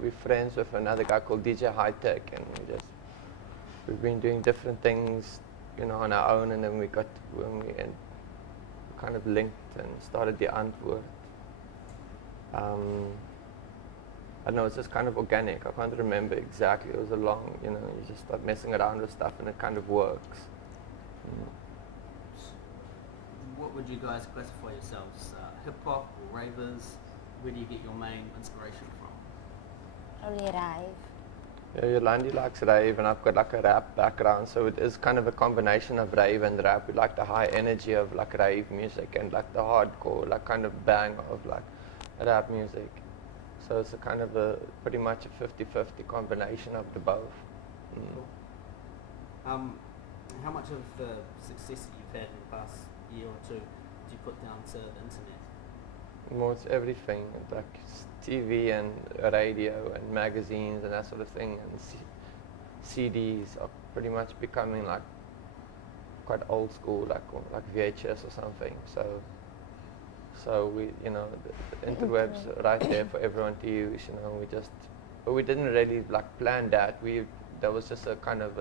we're friends with another guy called DJ High Tech, and we've been doing different things, on our own, and then when we kind of linked and started the Antwoord. I don't know, it's just kind of organic. I can't remember exactly. It was a long, you just start messing around with stuff and it kind of works. What would you guys classify yourselves? Hip hop or ravers? Where do you get your main inspiration from? Probably rave. Yeah, Yo-Landi likes rave, and I've got like a rap background, so it is kind of a combination of rave and rap. We like the high energy of like rave music and like the hardcore, like kind of bang of like rap music. So it's a kind of pretty much a 50-50 combination of the both. Cool. How much of the success that you've had in the past year or two do you put down to the internet? Well, it's everything, like TV and radio and magazines and that sort of thing, and CDs are pretty much becoming like quite old school, like VHS or something. So we, the interwebs right there for everyone to use. But we didn't really like plan that. That was just a kind of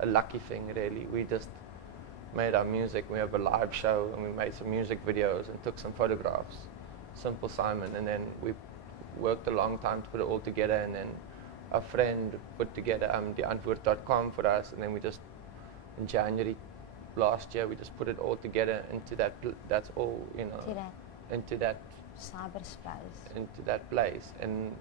a lucky thing, really. We just made our music. We have a live show, and we made some music videos and took some photographs. Simple Simon, and then we worked a long time to put it all together, and then a friend put together the Antwoord.com for us, and then we just in January last year we just put it all together into that's all into that cyberspace, into that place. And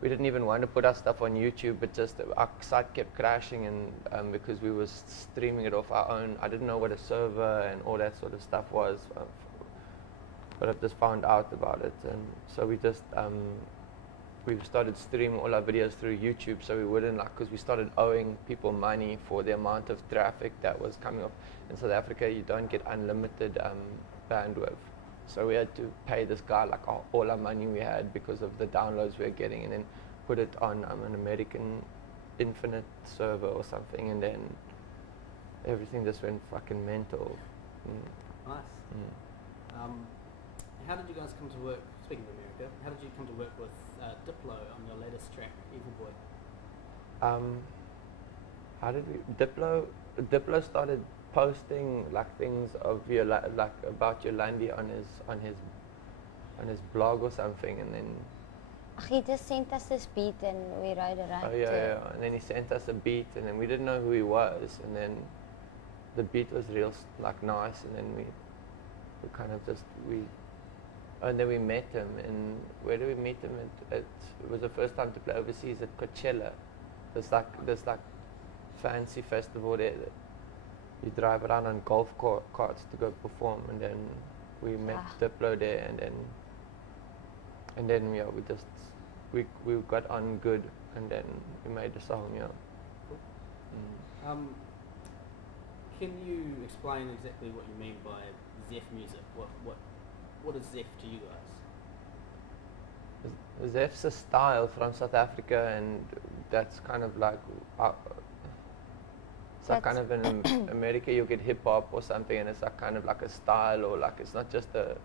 we didn't even want to put our stuff on YouTube, but just our site kept crashing, and because we were streaming it off our own. I didn't know what a server and all that sort of stuff was, but I've just found out about it, and so we just we started streaming all our videos through YouTube, so we wouldn't because we started owing people money for the amount of traffic that was coming off. In South Africa, you don't get unlimited bandwidth, so we had to pay this guy all our money we had because of the downloads we were getting, and then put it on an American infinite server or something, and then everything just went fucking mental. Nice. How did you guys come to work, speaking of America, how did you come to work with Diplo on your latest track, Evil Boy? How did we, Diplo started posting things of about Yo-Landi on his blog or something, and then he just sent us this beat and we wrote it right. Yeah, and then he sent us a beat, and then we didn't know who he was, and then the beat was real nice, and then we kind of just and then we met him, and where did we meet him? It was the first time to play overseas at Coachella. There's fancy festival there that you drive around on golf carts to go perform, and then we met Diplo there, and then yeah, we got on good, and then we made the song. Yeah. Cool. Can you explain exactly what you mean by Zef music? What is Zef to you guys? Zef's a style from South Africa, and that's kind of like it's like kind of in America you get hip hop or something, and it's like kind of like a style, or it's not just you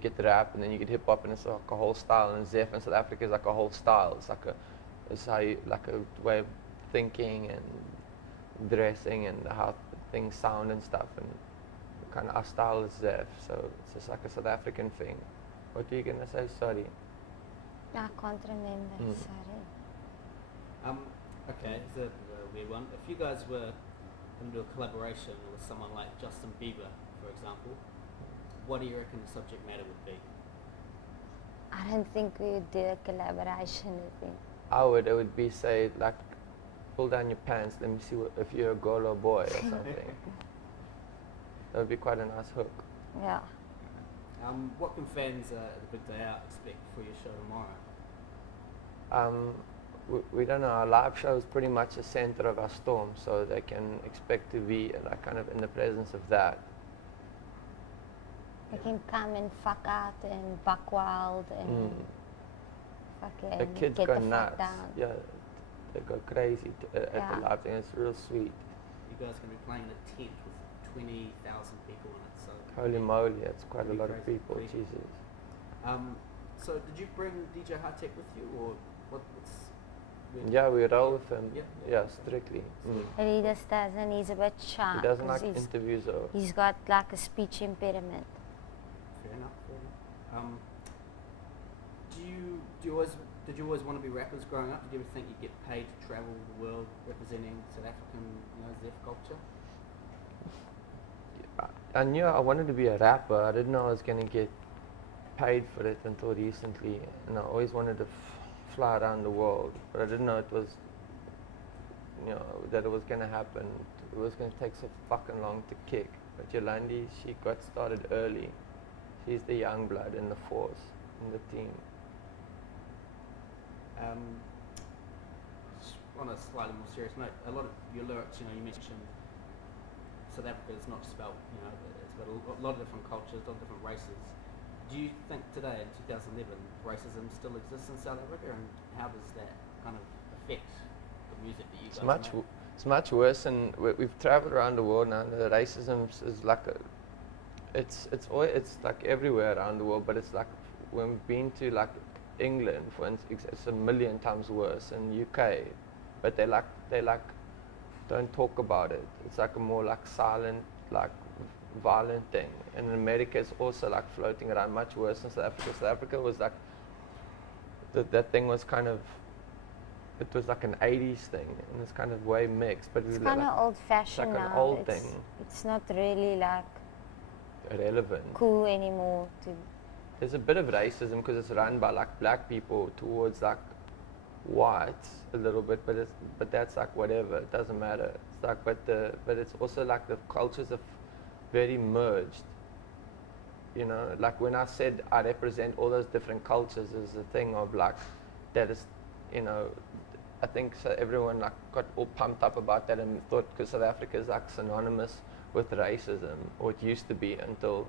get the rap and then you get hip hop, and it's like a whole style. And Zef in South Africa is like a whole style. It's how you, like a way of thinking and dressing and how things sound and stuff, and kind of our style is Zef, so it's just like a South African thing. What are you gonna say? Sorry. I can't remember. Sorry. Okay, it's a weird one. If you guys were going to do a collaboration with someone like Justin Bieber, for example, what do you reckon the subject matter would be? I don't think we would do a collaboration with him. It would be, say, like, pull down your pants, let me see if you're a girl or boy or something. That would be quite a nice hook. Yeah. What can fans at the big day out expect for your show tomorrow? We don't know. Our live show is pretty much the center of our storm, so they can expect to be kind of in the presence of that. They can come and fuck out and buck wild and fucking the kids get go the nuts. fuck down. Yeah, they go crazy at the live thing. It's real sweet. You guys are going to be playing in a tent with 20,000 people in it, so... Holy moly, that's quite a lot of crazy, people, Jesus. So did you bring DJ Hightech with you, or what's? Yeah, we roll with him. Yeah. Yeah, strictly. But he just doesn't, he's a bit shy. He doesn't 'cause like interviews or. he's got like a speech impediment. Fair enough. Fair enough. Did you always want to be rappers growing up? Did you ever think you'd get paid to travel the world representing South African, Zef culture? I knew I wanted to be a rapper. I didn't know I was going to get paid for it until recently, and I always wanted to fly around the world, but I didn't know it was, that it was going to happen. It was going to take so fucking long to kick. But Yo-Landi, she got started early. She's the young blood in the force, in the team. On a slightly more serious note, a lot of your lyrics, you mentioned South Africa is not spelt, it's got a lot of different cultures, a lot of different races. Do you think today, in 2011, racism still exists in South Africa, and how does that kind of affect the music that you guys make? It's much worse, and we've traveled around the world now. The racism is like it's like everywhere around the world, but it's like when we've been to like England, for instance, it's a million times worse. In UK, but they don't talk about it. It's like a more like silent, like violent thing. And in America, it's also like floating around, much worse than South Africa. South Africa was like that thing was kind of. It was like an 80s thing, and it's kind of way mixed. But It's kind of old-fashioned it's like now. an old thing. It's not really like Relevant. cool anymore. There's a bit of racism because it's run by like black people towards like whites a little bit, but that's like whatever. It doesn't matter. It's like but it's also like the cultures have very merged. Like when I said I represent all those different cultures, is a thing of like that is, I think so everyone like got all pumped up about that and thought because South Africa is like synonymous with racism, or it used to be until,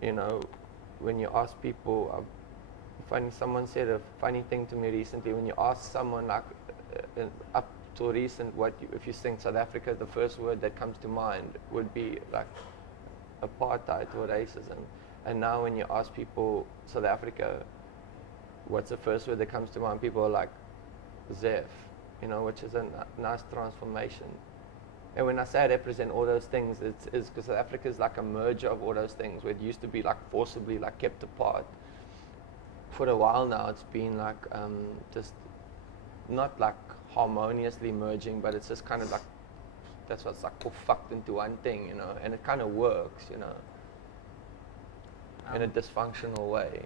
when you ask people, someone said a funny thing to me recently. When you ask someone like up to recent, if you think South Africa, the first word that comes to mind would be like apartheid or racism. And now when you ask people South Africa, what's the first word that comes to mind? People are like Zef, which is a nice transformation. And when I say I represent all those things, it's because South Africa is like a merger of all those things, where it used to be like forcibly like kept apart. For a while now, it's been like just not like harmoniously merging, but it's just kind of like that's what's like all fucked into one thing, and it kind of works, in a dysfunctional way,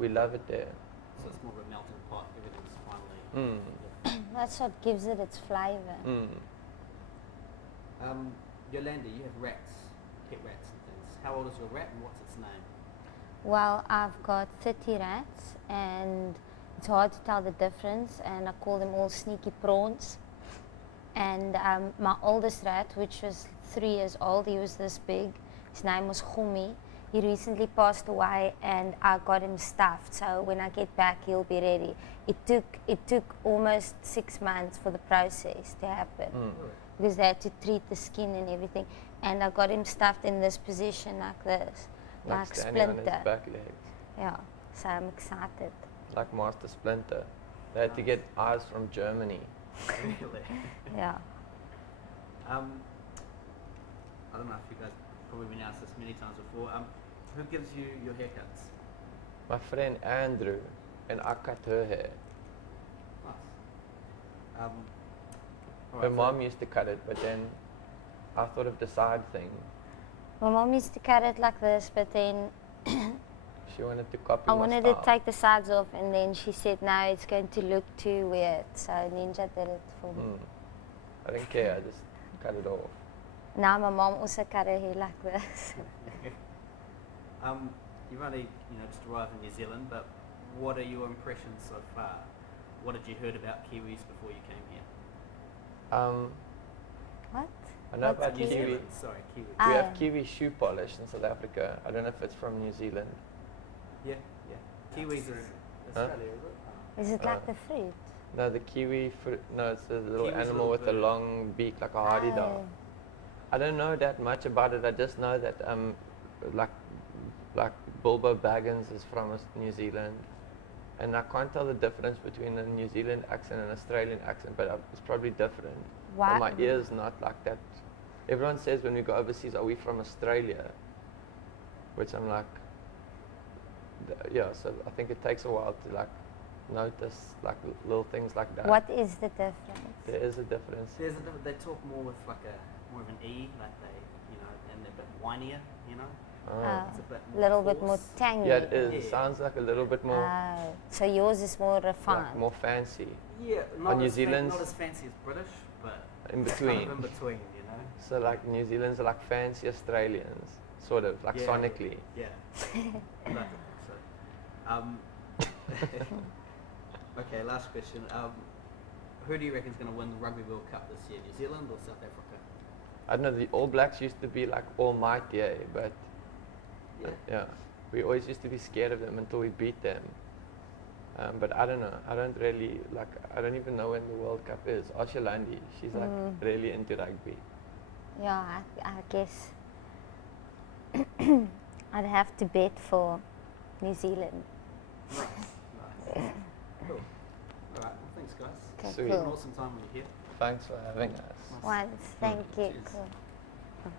We love it there. So it's more of a melting pot. Everything's finally. That's what gives it its flavor. Yo-Landi, you have rats, pet rats and things. How old is your rat, and what's its name? Well, I've got 30 rats, and it's hard to tell the difference, and I call them all sneaky prawns. And my oldest rat, which was 3 years old, he was this big. His name was Gumi. He recently passed away, and I got him stuffed. So when I get back, he'll be ready. It took almost 6 months for the process to happen, because they had to treat the skin and everything. And I got him stuffed in this position like this, like standing Splinter. on his back legs. Yeah, so I'm excited. Like Master Splinter. They had to get eyes from Germany. Really? Yeah. I don't know if you guys probably been asked this many times before. Who gives you your haircuts? My friend Andrew, and I cut her hair. Nice. Her mom used to cut it, but then I thought of the side thing. My mom used to cut it like this, but then She wanted to copy I my wanted style. to take the sides off, and then she said, no, it's going to look too weird. So Ninja did it for me. I didn't care, I just cut it off. Now my mom also cut her hair like this. You've only just arrived in New Zealand, but what are your impressions so far? What had you heard about Kiwis before you came here? What? I know What's about New Kiwi. Zealand, sorry, Kiwis. Ah. We have Kiwi shoe polish in South Africa. I don't know if it's from New Zealand. Yeah. Kiwis is Australia, is it? Is it like the fruit? No, the kiwi fruit. No, it's a little Kiwi's a animal little with a bird. long beak, like a hardy dog. Oh. I don't know that much about it. I just know that like like Bilbo Baggins is from New Zealand, and I can't tell the difference between a New Zealand accent and an Australian accent, but it's probably different. Why? But my ear's not like that. Everyone says when we go overseas, are we from Australia? Which I'm like, yeah, so I think it takes a while to like notice like little things like that. What is the difference? There is a difference. There's a they talk more with like more of an E, like they, and they're a bit whinier, It's a bit more Little bit more forced. tangy. Yeah, it is. Yeah. It sounds like a little bit more, So yours is more like refined. more fancy. Yeah, New Zealand's- not as fancy as British, but In it's between. kind of in between, So like New Zealand's are like fancy Australians, sort of, like Yeah. sonically. Yeah. I don't think so. Okay, last question. Who do you reckon is going to win the Rugby World Cup this year, New Zealand or South Africa? I don't know, the All Blacks used to be like almighty, but yeah, we always used to be scared of them until we beat them. But I don't know, I don't really, like, I don't even know when the World Cup is. Yo-Landi, she's like really into rugby. Yeah, I guess I'd have to bet for New Zealand. Nice. Cool. All right, well, thanks, guys. Okay, Sweet. It's been an cool. awesome time when you're here. Thanks for having us. Once, thank you. Cheers. Cool.